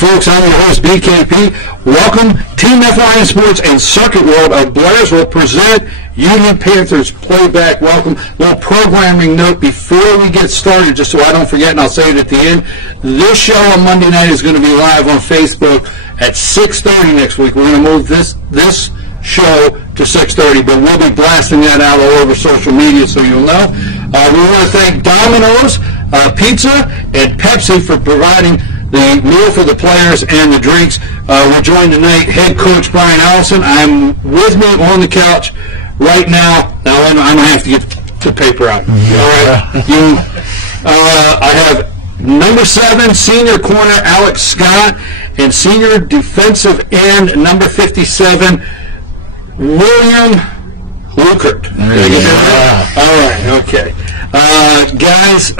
folks, I'm your host, BKP. Welcome. Team FYN Sports and Circuit World of Blair's will present Union Panthers Playback. Welcome. Little programming note before we get started, just so I don't forget, and I'll say it at the end. This show on Monday night is going to be live on Facebook at 6:30 next week. We're going to move this show to 6:30, but we'll be blasting that out all over social media so you'll know. We want to thank Domino's Pizza and Pepsi for providing the meal for the players and the drinks. We're joined tonight, head coach Brian Allison. I'm with me on the couch right now. Now I'm going to have to get the paper out. All right. I have number 7, senior corner Alex Scott, and senior defensive end, number 57, William Lukert. All right, okay. Guys,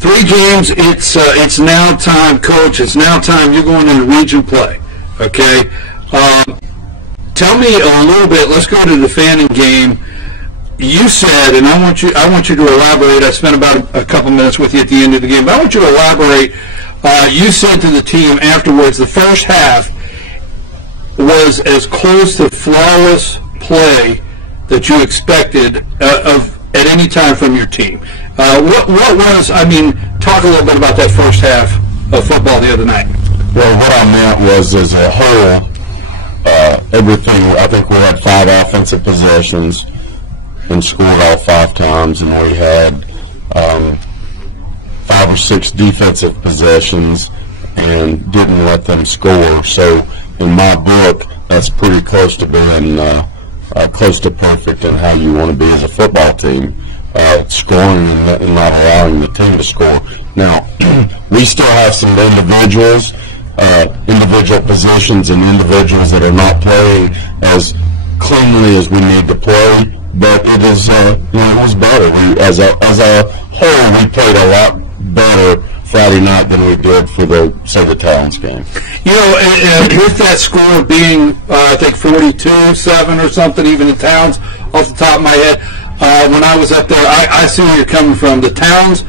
3 games, it's now time, Coach. It's now time. You're going into region play, okay? Tell me a little bit. Let's go to the Fanning game. You said, and I want you to elaborate. I spent about a couple minutes with you at the end of the game, but I want you to elaborate. You said to the team afterwards, the first half was as close to flawless play that you expected at any time from your team. What was, talk a little bit about that first half of football the other night. Well, what I meant was, as a whole, everything, I think we had 5 offensive possessions and scored all 5 times, and we had 5 or 6 defensive possessions and didn't let them score. So in my book, that's pretty close to being close to perfect in how you want to be as a football team. Scoring and not allowing the team to score. Now, we still have some individual positions and individuals that are not playing as cleanly as we need to play, but it is, it was better. As a whole, we played a lot better Friday night than we did for the Towns game. With that score being, I think 42-7 or something, even the Towns, off the top of my head. When I was up there, I see where you're coming from. The Towns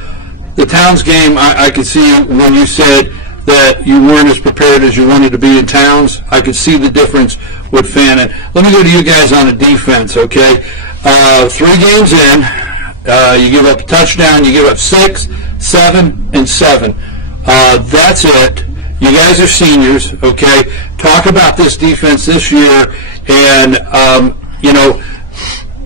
game, I could see when you said that you weren't as prepared as you wanted to be in Towns. I could see the difference with Fannin. Let me go to you guys on the defense, okay? 3 games in, you give up a touchdown, you give up 6, 7, and 7. That's it. You guys are seniors, okay? Talk about this defense this year, and,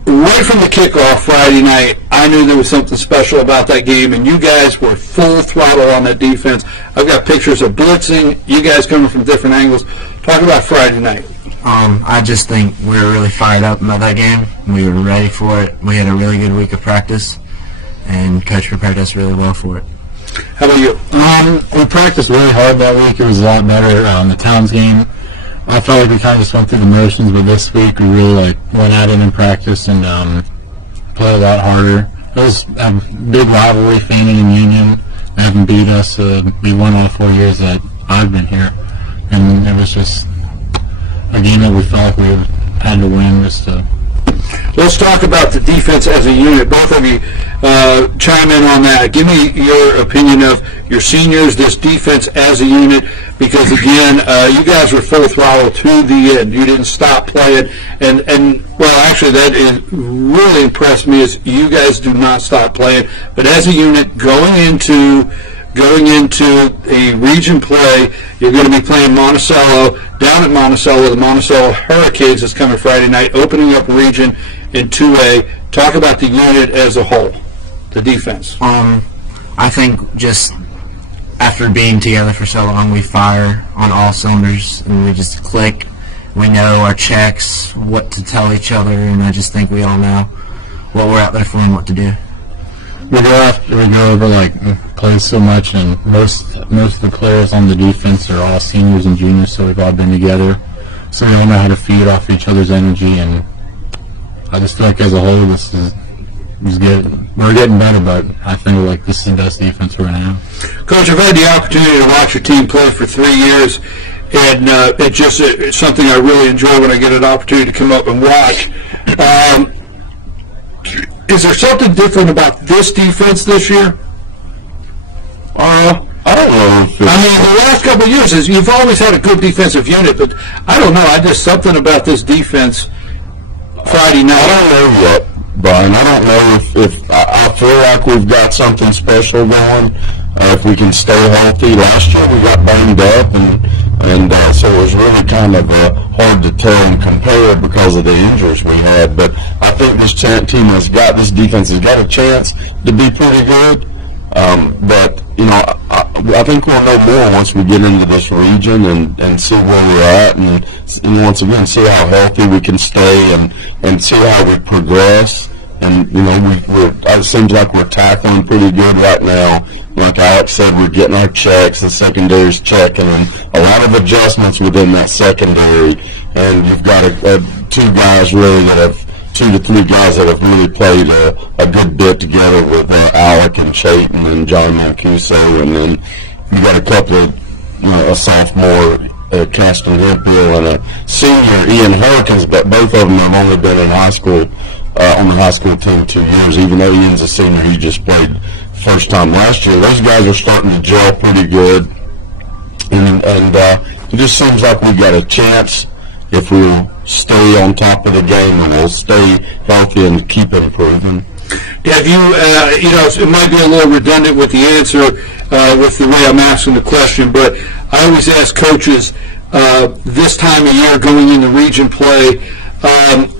right from the kickoff Friday night, I knew there was something special about that game, and you guys were full throttle on that defense. I've got pictures of blitzing, you guys coming from different angles. Talk about Friday night. I just think we were really fired up about that game. We were ready for it. We had a really good week of practice, and Coach prepared us really well for it. How about you? We practiced really hard that week. It was a lot better on the Towns game. I felt like we kind of just went through the motions, but this week we really went at it in practice and played a lot harder. It was a big rivalry, Fanning and Union. They haven't beat us. We won all 4 years that I've been here, and it was just a game that we felt like we had to win. Let's talk about the defense as a unit. Both of you chime in on that. Give me your opinion of your seniors, this defense as a unit, because, again, you guys were full throttle to the end. You didn't stop playing. And well, actually, that really impressed me is you guys do not stop playing. But as a unit, going into a region play, you're going to be playing Monticello, down at Monticello. The Monticello Hurricanes is coming Friday night, opening up region in 2A. Talk about the unit as a whole, the defense. I think just after being together for so long, we fire on all cylinders, and we just click. We know our checks, what to tell each other, and I just think we all know what we're out there for and what to do. We go over plays so much, and most of the players on the defense are all seniors and juniors, so we've all been together, so we all know how to feed off each other's energy. And I just feel like as a whole, this is good. We're getting better, but I feel like this is the best defense we're going to have. Coach, I've had the opportunity to watch your team play for 3 years, and it's something I really enjoy when I get an opportunity to come up and watch. Is there something different about this defense this year? I don't know if I mean, the last couple of years, you've always had a good defensive unit, but I don't know. I just something about this defense Friday night. I don't know yet, Brian. I don't know if I feel like we've got something special going. If we can stay healthy. Last year we got banged up, and so it was really kind of hard to tell and compare because of the injuries we had. But I think this team has got, this defense has got a chance to be pretty good. But, you know, I think we'll know more once we get into this region and see where we're at, and once again see how healthy we can stay and see how we progress. And, you know, it seems like we're tackling pretty good right now. Like Alex said, we're getting our checks, the secondary's checking, and a lot of adjustments within that secondary. And you've got two guys really that have, 2 to 3 guys that have really played a good bit together with Alec and Chayton and John Mancuso. And then you got a couple of, you know, a sophomore, Caston Hemphill, and a senior, Ian Hurricanes, but both of them have only been in high school, on the high school team 2 years. Even though Ian's a senior, he just played first time last year. Those guys are starting to gel pretty good, and it just seems like we got a chance if we'll stay on top of the game and we'll stay healthy and keep improving. Yeah, if you know, it might be a little redundant with the answer with the way I'm asking the question, but I always ask coaches this time of year going into region play,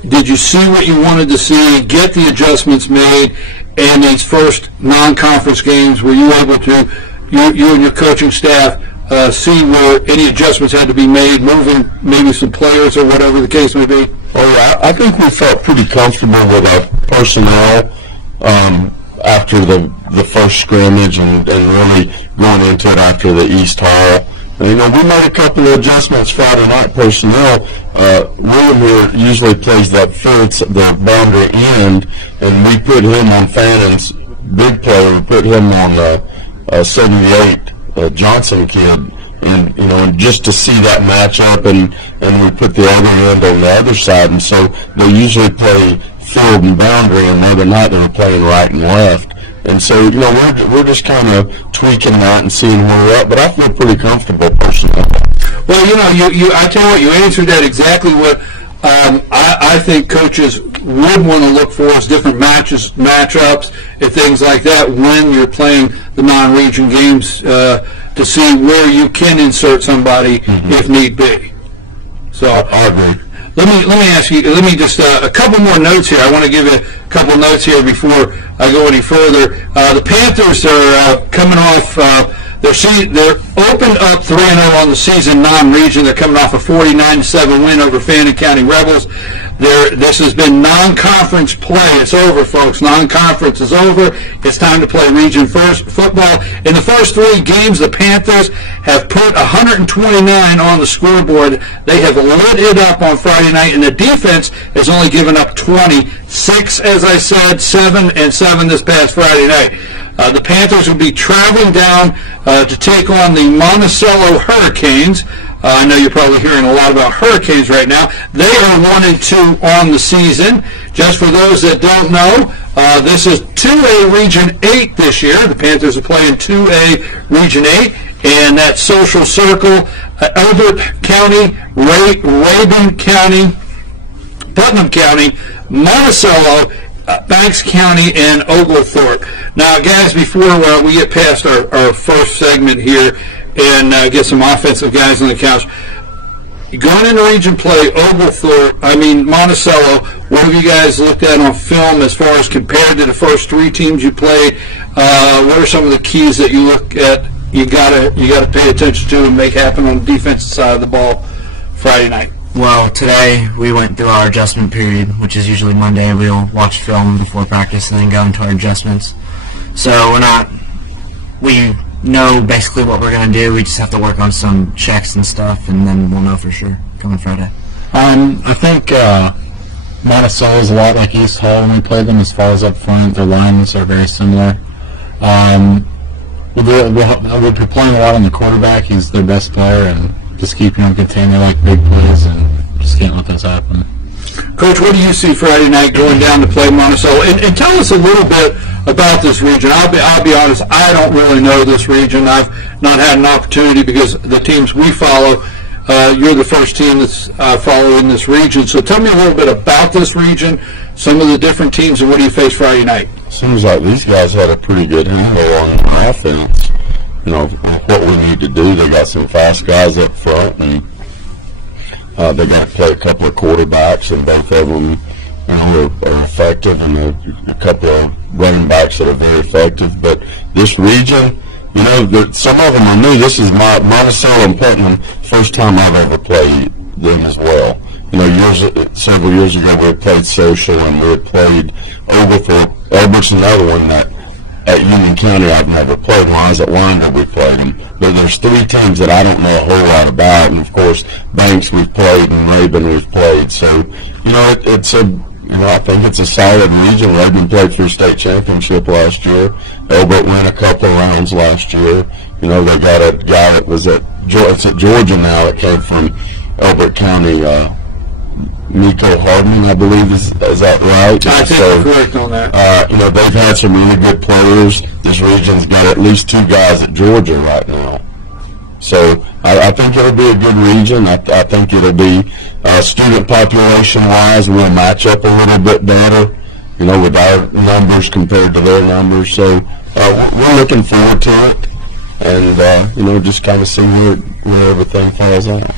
did you see what you wanted to see, get the adjustments made, and these first non-conference games, were you able to, you and your coaching staff, see where any adjustments had to be made, moving maybe some players or whatever the case may be? Oh, I think we felt pretty comfortable with our personnel after the first scrimmage and really going into it after the East Hall. And, you know, we made a couple of adjustments Friday night personnel. William here usually plays that the boundary end, and we put him on Fannon's big player. We put him on 78 Johnson kid, and you know, and just to see that matchup, and we put the other end on the other side, and so they usually play field and boundary, and the other night they were playing right and left. And so, you know, we're just kind of tweaking that and seeing where we're at, but I feel pretty comfortable personally. Well, you know, I tell you what, you answered that exactly what I think coaches would want to look for is different matchups, and things like that when you're playing the non-region games to see where you can insert somebody if need be. So I agree. Let me ask you. Let me just a couple more notes here. I want to give you a couple notes here before I go any further. The Panthers are coming off. They're opened up 3-0 on the season non-region. They're coming off a 49-7 win over Fannin County Rebels. This has been non-conference play. It's over, folks. Non-conference is over. It's time to play region first football. In the first 3 games, the Panthers have put 129 on the scoreboard. They have lit it up on Friday night, and the defense has only given up 20. 6, as I said, 7 and 7 this past Friday night. The Panthers will be traveling down to take on the Monticello Hurricanes. I know you're probably hearing a lot about Hurricanes right now. They are 1-2 on the season. Just for those that don't know, this is 2A Region 8 this year. The Panthers are playing 2A Region 8, and that's Social Circle, Elbert County, Rabun County, Putnam County, Monticello, Banks County, and Oglethorpe. Now, guys, before we get past our first segment here and get some offensive guys on the couch, going into region play, Oglethorpe, Monticello, what have you guys looked at on film as far as compared to the first 3 teams you played? What are some of the keys that you look at, you gotta pay attention to and make happen on the defensive side of the ball Friday night? Well, today we went through our adjustment period, which is usually Monday. We'll watch film before practice and then go into our adjustments. So we know basically what we're going to do. We just have to work on some checks and stuff, and then we'll know for sure coming Friday. I think Monticello is a lot like East Hall when we play them as far as up front. Their lines are very similar. We'll be playing a lot on the quarterback. He's their best player, and just keeping them contained. They like big plays, and just can't let this happen. Coach, what do you see Friday night going down to play Monticello? And tell us a little bit about this region. I'll be honest, I don't really know this region. I've not had an opportunity because the teams we follow, you're the first team that's following this region. So tell me a little bit about this region, some of the different teams, and what do you face Friday night? Seems like these guys had a pretty good handle on offense. You know, what we need to do. They got some fast guys up front, and they got to play a couple of quarterbacks, and both of them, you know, are effective, and a couple of running backs that are very effective. But this region, you know, some of them are new. This is Monticello and Putnam, first time I've ever played them as well. You know, several years ago we had played Social, and we had played Oglethorpe. Elbert's another one that at Union County I've never played. When I was at Winder we played them. But there's three teams that I don't know a whole lot about, and of course Banks we've played and Raven we've played. So, you know, I think it's a solid region. Raven played for a state championship last year. Elbert won a couple of rounds last year. You know, they got a guy that was at Georgia now that came from Elbert County, Nico Hardman, I believe, is that right? I think you're correct on that. You know, they've had some really good players. This region's got at least two guys at Georgia right now. So I think it'll be a good region. I think it'll be, student population-wise, we'll match up a little bit better, you know, with our numbers compared to their numbers. So we're looking forward to it, and, you know, just kind of see where everything falls out.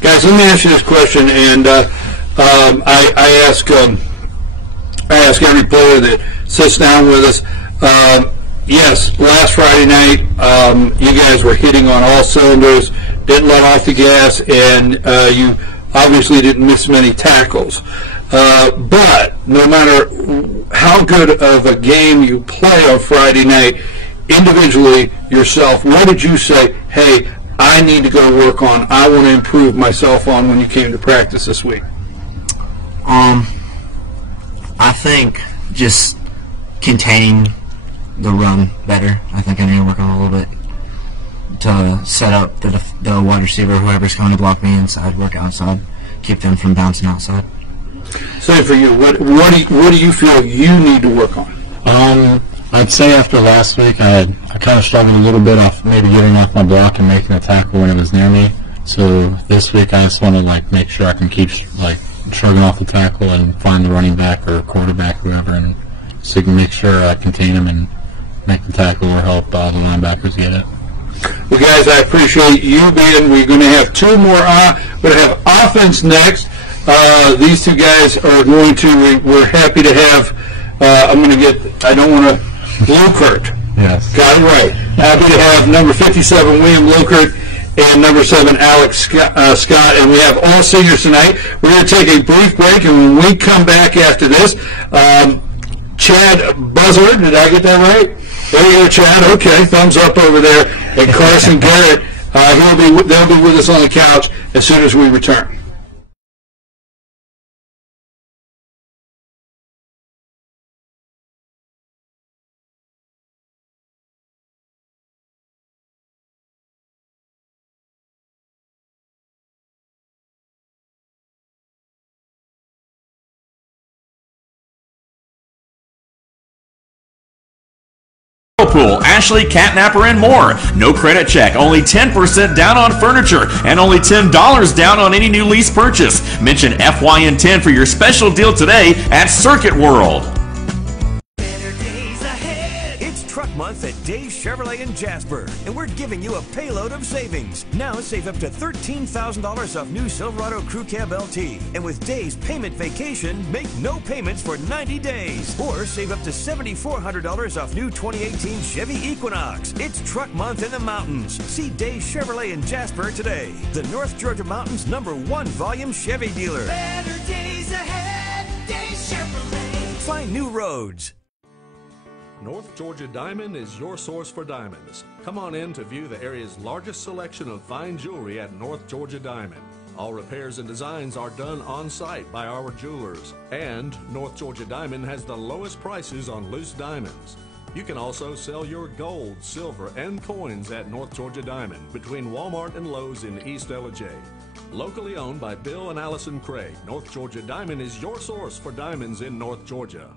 Guys, let me ask you this question, and I ask every player that sits down with us. Yes, last Friday night, you guys were hitting on all cylinders, didn't let off the gas, and you obviously didn't miss many tackles. But no matter how good of a game you play on Friday night, individually yourself, what did you say, hey, I need to go work on, I want to improve myself on when you came to practice this week? I think just containing the run better. I think I need to work on a little bit to set up the wide receiver, whoever's going to block me inside, work outside, keep them from bouncing outside. Same for you. What do you feel you need to work on? I'd say after last week, I kind of struggled a little bit off maybe getting off my block and making a tackle when it was near me. So this week, I just want to make sure I can keep shrugging off the tackle and find the running back or quarterback, whoever, and so you can make sure I contain them and make the tackle or help the linebackers get it. Well, guys, I appreciate you being. We're going to have two more. We're going to have offense next. These two guys are going to. We're happy to have. I'm going to get. I don't want to. Lukert. Yes. Got it right. Happy to have number 57, William Lukert, and number 7, Alex Scott. And we have all seniors tonight. We're going to take a brief break, and when we come back after this, Chad Buzzard, did I get that right? There you go, Chad. Okay, thumbs up over there. And Carson Garrett, they'll be with us on the couch as soon as we return. Pool, Ashley, Catnapper, and more. No credit check, only 10% down on furniture, and only $10 down on any new lease purchase. Mention FYN10 for your special deal today at Circuit World. Month at Dave's Chevrolet in Jasper, and we're giving you a payload of savings. Now save up to $13,000 off new Silverado Crew Cab LT, and with Dave's Payment Vacation, make no payments for 90 days, or save up to $7,400 off new 2018 Chevy Equinox. It's Truck Month in the mountains. See Dave's Chevrolet in Jasper today, the North Georgia Mountains #1 volume Chevy dealer. Better days ahead, Dave's Chevrolet. Find new roads. North Georgia Diamond is your source for diamonds. Come on in to view the area's largest selection of fine jewelry at North Georgia Diamond. All repairs and designs are done on site by our jewelers. And North Georgia Diamond has the lowest prices on loose diamonds. You can also sell your gold, silver, and coins at North Georgia Diamond between Walmart and Lowe's in East LJ. Locally owned by Bill and Allison Craig, North Georgia Diamond is your source for diamonds in North Georgia.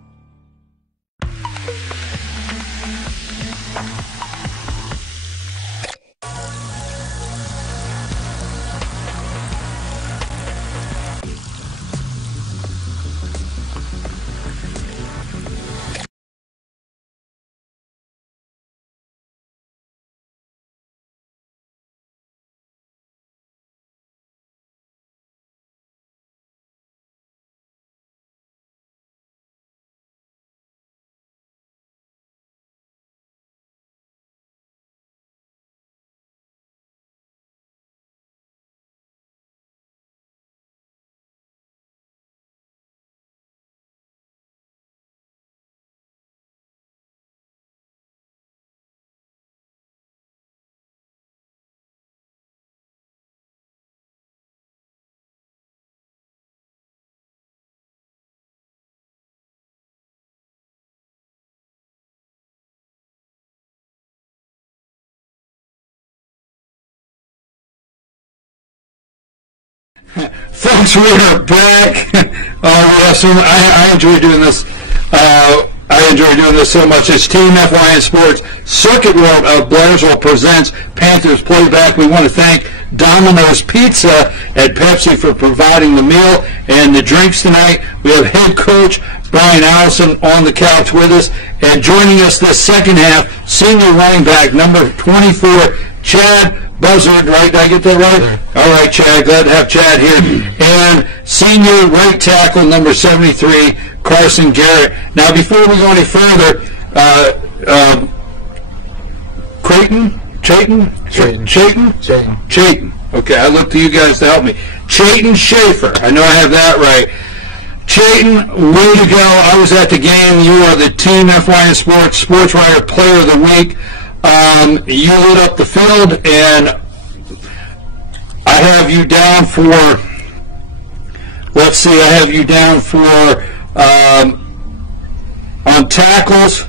Folks, we are back. I enjoy doing this. I enjoy doing this so much. It's Team FYN Sports Circuit World of Blairsville presents Panthers Playback. We want to thank Domino's Pizza at Pepsi for providing the meal and the drinks tonight. We have head coach Brian Allison on the couch with us, and joining us this second half, senior running back number 24, Chad Buzzard, right? Did I get that right? All right, Chad. Glad to have Chad here. And senior right tackle number 73, Carson Garrett. Now, before we go any further, Chayton. Okay, I look to you guys to help me. Chayton Schaefer. I know I have that right. Chayton, way to go. I was at the game. You are the Team FYN Sports Sports Writer Player of the Week. You lit up the field, and I have you down for, let's see, I have you down for, on tackles,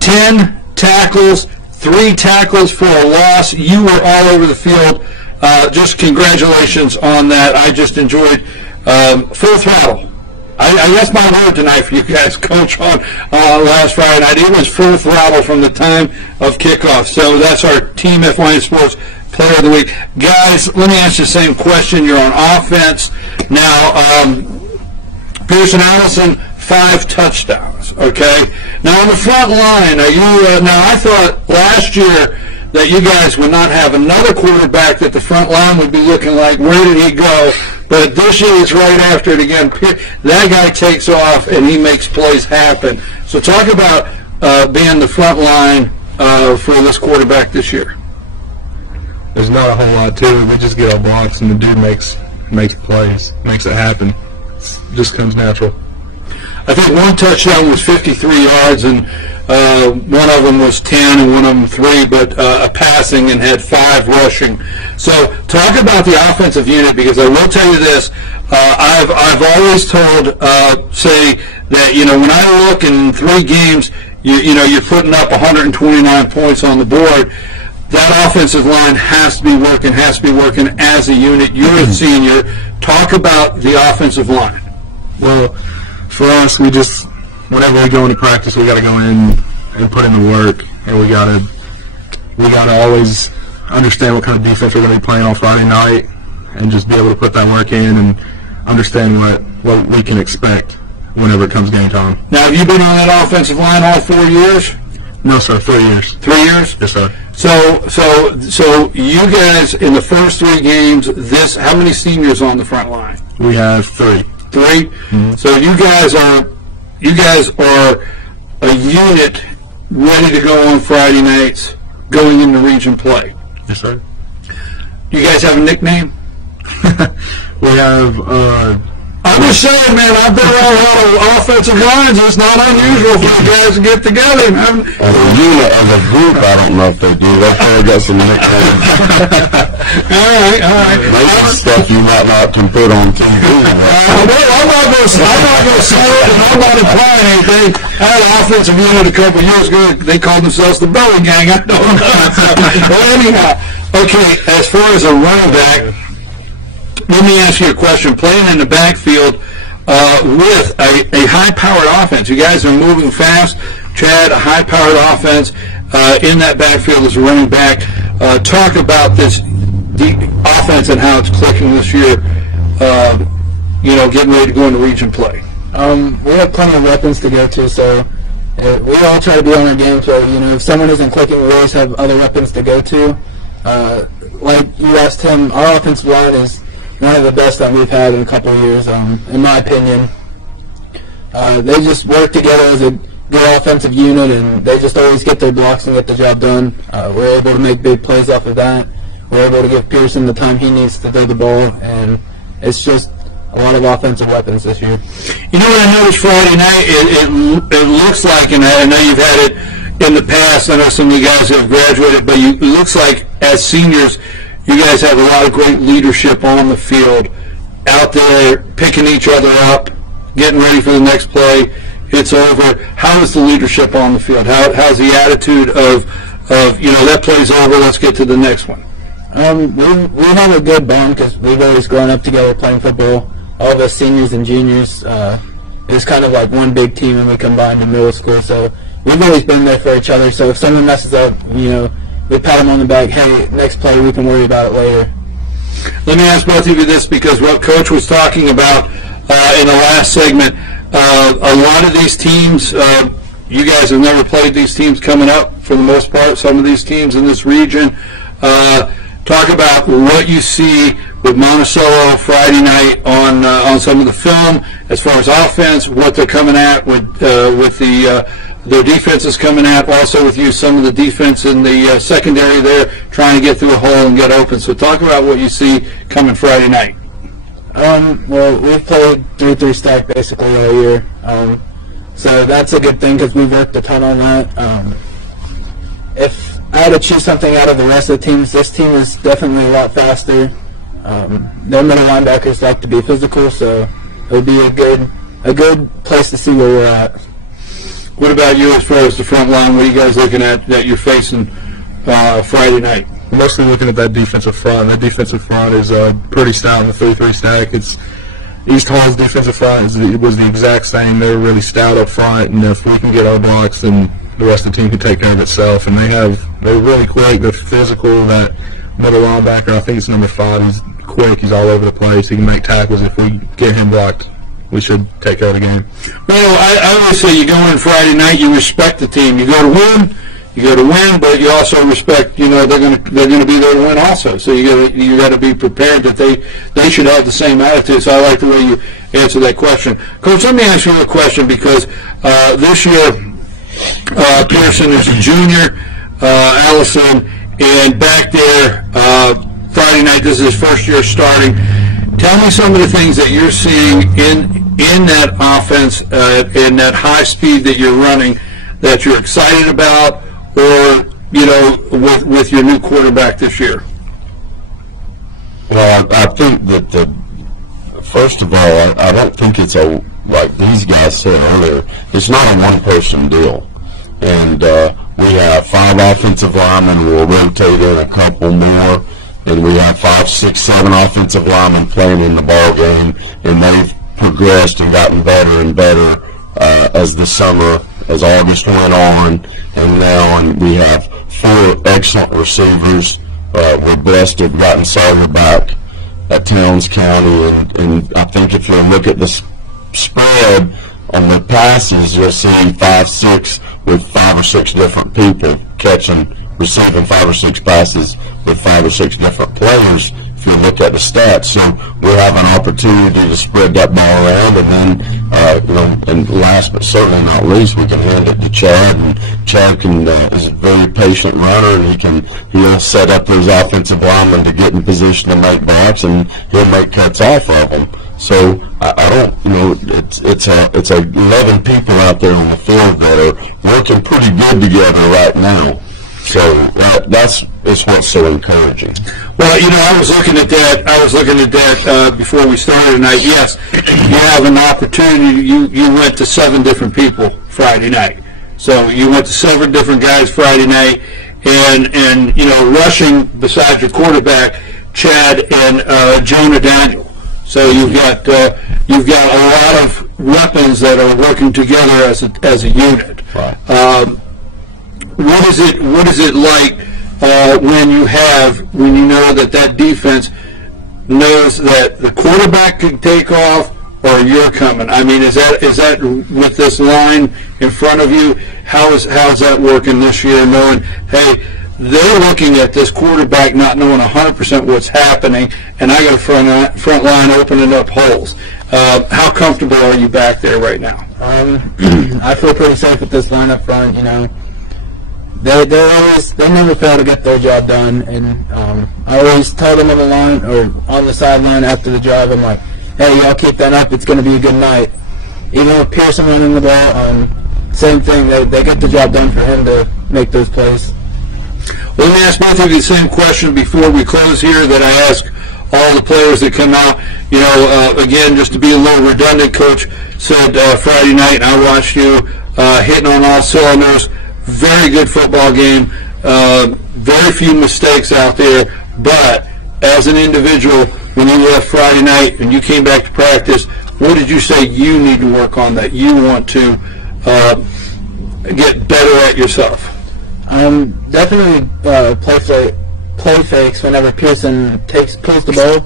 10 tackles, 3 tackles for a loss. You were all over the field. Just congratulations on that. I just enjoyed full throttle. I guess my word tonight for you guys, Coach, on last Friday night. It was full throttle from the time of kickoff. So that's our Team FYN Sports Player of the Week. Guys, let me ask you the same question. You're on offense. Now, Pearson Allison, 5 touchdowns, okay? Now, on the front line, are you, now I thought last year that you guys would not have another quarterback that the front line would be looking like, where did he go? But this year it's right after it again. That guy takes off and he makes plays happen. So talk about being the front line for this quarterback this year. There's not a whole lot to it. We just get our blocks and the dude makes plays, makes it happen. It just comes natural. I think one touchdown was 53 yards, and one of them was 10 and one of them 3, but a passing, and had 5 rushing. So talk about the offensive unit, because I will tell you this. I've always told, say, that, you know, when I look in 3 games, you're putting up 129 points on the board. That offensive line has to be working as a unit. You're a senior. Talk about the offensive line. Well, for us, we just, whenever we go into practice, we got to go in and put in the work, and we got to always understand what kind of defense we're going to be playing on Friday night, and just be able to put that work in and understand what we can expect whenever it comes game time. Now, have you been on that offensive line all 4 years? No, sir. 3 years. 3 years? Yes, sir. So you guys in the first 3 games, how many seniors on the front line? We have 3. 3? Mm-hmm. So you guys are a unit ready to go on Friday nights, going into region play. Yes, sir. You guys have a nickname? We have. I'm just saying, man, I've been around a lot of offensive lines. It's not unusual for you guys to get together. As a unit, as a group, I don't know if they do. They probably got some nicknames. All right. Maybe stuff you might not can put on TV. Well, I'm not going to say it, and I'm not implying anything. I had an offensive unit a couple of years ago. They called themselves the Belly Gang. I don't know. Well, anyhow, okay, as far as a running back, let me ask you a question. Playing in the backfield with a high-powered offense, you guys are moving fast. Chad, a high-powered offense in that backfield as a running back. Talk about this offense and how it's clicking this year, getting ready to go into region play. We have plenty of weapons to go to, so we all try to be on our game. So, if someone isn't clicking, we always have other weapons to go to. Like you asked him, our offensive line is one of the best that we've had in a couple of years, in my opinion. They just work together as a good offensive unit, and they just always get their blocks and get the job done. We're able to make big plays off of that. We're able to give Pearson the time he needs to throw the ball, and it's just a lot of offensive weapons this year. You know what I noticed Friday night? It looks like, and I know you've had it in the past, I know some of you guys have graduated, but it looks like as seniors, you guys have a lot of great leadership on the field, out there picking each other up, getting ready for the next play. It's over. How is the leadership on the field? How's the attitude of that play's over, let's get to the next one? We have a good bond because we've always grown up together playing football. All of us seniors and juniors, it was kind of like one big team when we combined in middle school. So we've always been there for each other. So if someone messes up, we pat them on the back. Hey, next play, we can worry about it later. Let me ask both of you this, because what Coach was talking about in the last segment, a lot of these teams, you guys have never played these teams coming up for the most part, some of these teams in this region. Talk about what you see with Monticello Friday night on some of the film as far as offense, what they're coming at with their defense is coming at, also with you, some of the defense in the secondary there, trying to get through a hole and get open. So talk about what you see coming Friday night. Well, we've played 3-3 stack basically all year, so that's a good thing because we've worked a ton on that. If I had to choose something out of the rest of the teams, this team is definitely a lot faster. Their middle linebackers like to be physical, so it would be a good place to see where we're at. What about you as far as the front line? What are you guys looking at that you're facing Friday night? Mostly looking at that defensive front. That defensive front is pretty stout in the 3-3 stack. East Hall's defensive front was the exact same. They're really stout up front, and if we can get our blocks, then the rest of the team can take care of itself. And they're really quick. They're physical. That middle linebacker, I think it's number 5. He's quick. He's all over the place. He can make tackles. If we get him blocked, we should take care of the game. Well, I always say you go in Friday night, you respect the team. You go to win, but you also respect, they're going to be there to win also. So you got to be prepared that they should have the same attitude. So I like the way you answer that question. Coach, let me ask you a question, because this year Pearson is a junior, Allison, and back there Friday night, this is his first year starting. Tell me some of the things that you're seeing in that offense, in that high speed that you're running, that you're excited about, or with your new quarterback this year. Well, I think that first of all, I don't think it's like these guys said earlier, it's not a one-person deal. And we have 5 offensive linemen. We'll rotate in a couple more. And we have 5, 6, 7 offensive linemen playing in the ball game, and they've progressed and gotten better and better as the summer, as August went on, and now we have 4 excellent receivers. We're blessed to have gotten Sawyer back at Towns County, and I think if you look at the spread on the passes, you'll see 5, 6 with 5 or 6 different people receiving 5 or 6 passes with 5 or 6 different players, if you look at the stats. So we have an opportunity to spread that ball around, and then, and last but certainly not least, we can hand it to Chad, and Chad is a very patient runner, and he'll set up those offensive linemen to get in position to make blocks, and he'll make cuts off of them. So I don't, it's 11 people out there on the field that are working pretty good together right now. So that's what's so encouraging. Well, I was looking at that before we started tonight. Yes, you have an opportunity. You went to 7 different people Friday night. So you went to 7 different guys Friday night, and rushing besides your quarterback, Chad and Jonah Daniel. So you've got a lot of weapons that are working together as a unit. Right. what is it like when you know that defense knows that the quarterback can take off or you're coming? I mean, is that with this line in front of you? How's that working this year, knowing, hey, they're looking at this quarterback not knowing 100% what's happening, and I got a front line opening up holes. How comfortable are you back there right now? I feel pretty safe with this line up front. You know, they never fail to get their job done, and I always tell them on the line or on the sideline after the job, I'm like, hey, y'all keep that up. It's going to be a good night. Even with Pearson running the ball, same thing. They get the job done for him to make those plays. Well, let me ask both of you the same question before we close here that I ask all the players that come out. You know, again, just to be a little redundant, Coach said Friday night, and I watched you hitting on all cylinders. Very good football game. Very few mistakes out there. But as an individual, when you left Friday night and you came back to practice, what did you say you need to work on that you want to get better at yourself? Definitely play fakes whenever Pearson pulls the ball.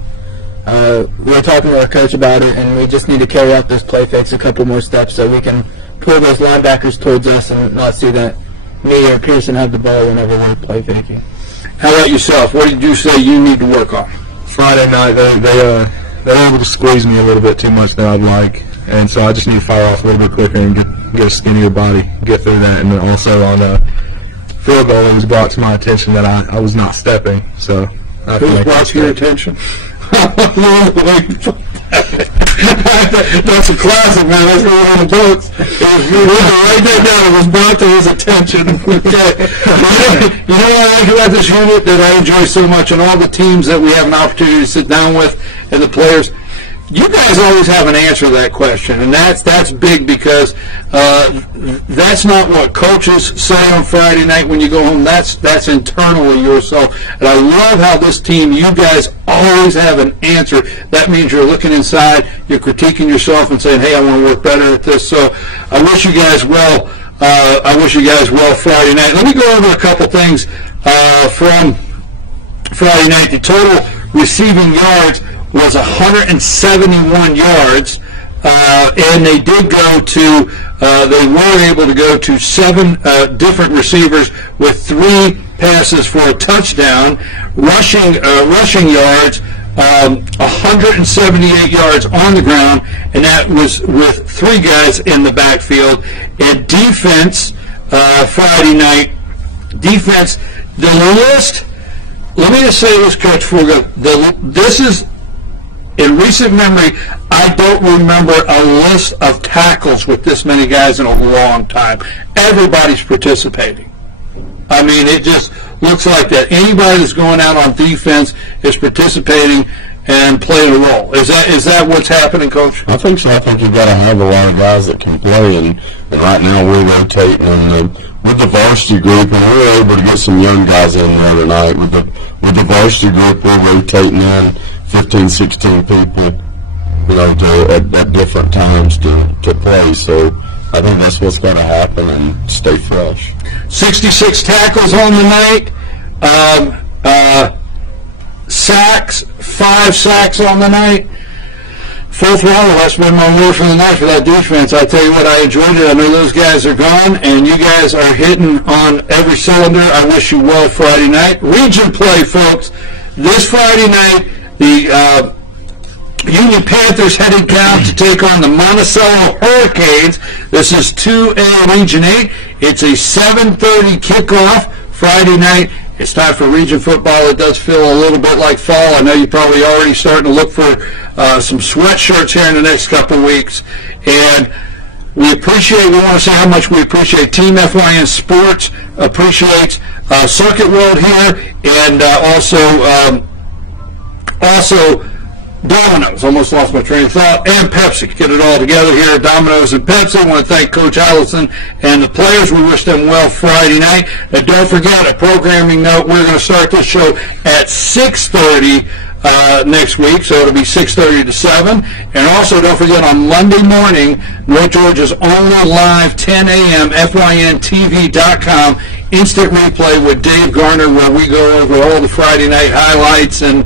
We were talking to our coach about it, and we just need to carry out those play fakes a couple more steps so we can pull those linebackers towards us and not see that me or Pearson have the ball whenever we're play faking. How about yourself? What did you say you need to work on? Friday night, they're able to squeeze me a little bit too much than I'd like, and so I just need to fire off a little bit quicker and get a skinnier body, get through that. And then also on field goal, it was brought to my attention that I was not stepping. So who brought to your attention? That's a classic, man. That's really on the books. Write that down. It was brought to his attention. You know what I like about this unit that I enjoy so much, and all the teams that we have an opportunity to sit down with, and the players, you guys always have an answer to that question, and that's big because that's not what coaches say on Friday night when you go home. That's internally yourself. And I love how this team, you guys always have an answer. That means you're looking inside, you're critiquing yourself and saying, hey, I want to work better at this. So I wish you guys well. Friday night. Let me go over a couple things from Friday night. The total receiving yards was 171 yards, and they were able to go to 7 different receivers with 3 passes for a touchdown. Rushing yards, 178 yards on the ground, and that was with 3 guys in the backfield. And defense, Friday night, defense, the list, let me just say this, Coach Fuga, this is, in recent memory, I don't remember a list of tackles with this many guys in a long time. Everybody's participating. I mean, it just looks like that. Anybody that's going out on defense is participating and playing a role. Is that what's happening, Coach? I think so. I think you've got to have a lot of guys that can play, and right now we're rotating with the varsity group, and we were able to get some young guys in the other night. With the varsity group, we're rotating in 15, 16 people, you know, at different times to play. So I think that's what's going to happen, and stay fresh. 66 tackles on the night. Sacks, 5 sacks on the night. Full throttle, that's been my word for the night for that defense. I tell you what, I enjoyed it. I know those guys are gone, and you guys are hitting on every cylinder. I wish you well Friday night. Region play, folks. This Friday night, the Union Panthers headed down to take on the Monticello Hurricanes. This is 2A Region 8. It's a 7:30 kickoff Friday night. It's time for region football. It does feel a little bit like fall. I know you're probably already starting to look for some sweatshirts here in the next couple of weeks. And we want to say how much we appreciate Team FYN Sports, appreciates Circuit World here, and also Domino's. Almost lost my train of thought. And Pepsi. Get it all together here at Domino's and Pepsi. I want to thank Coach Allison and the players. We wish them well Friday night. And don't forget, a programming note, we're going to start this show at 6:30 next week, so it'll be 6:30 to 7. And also, don't forget, on Monday morning, North Georgia's only live 10 a.m. FYNTV.com instant replay with Dave Garner, where we go over all the Friday night highlights and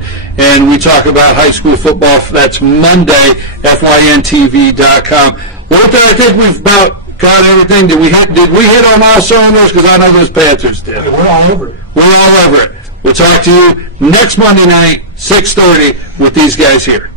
we talk about high school football. That's Monday, FYNTV.com. Well, with that, I think we've about got everything. Did we hit on all cylinders? Because I know those Panthers did. We're all over it. We're all over it. We'll talk to you next Monday night, 6:30, with these guys here.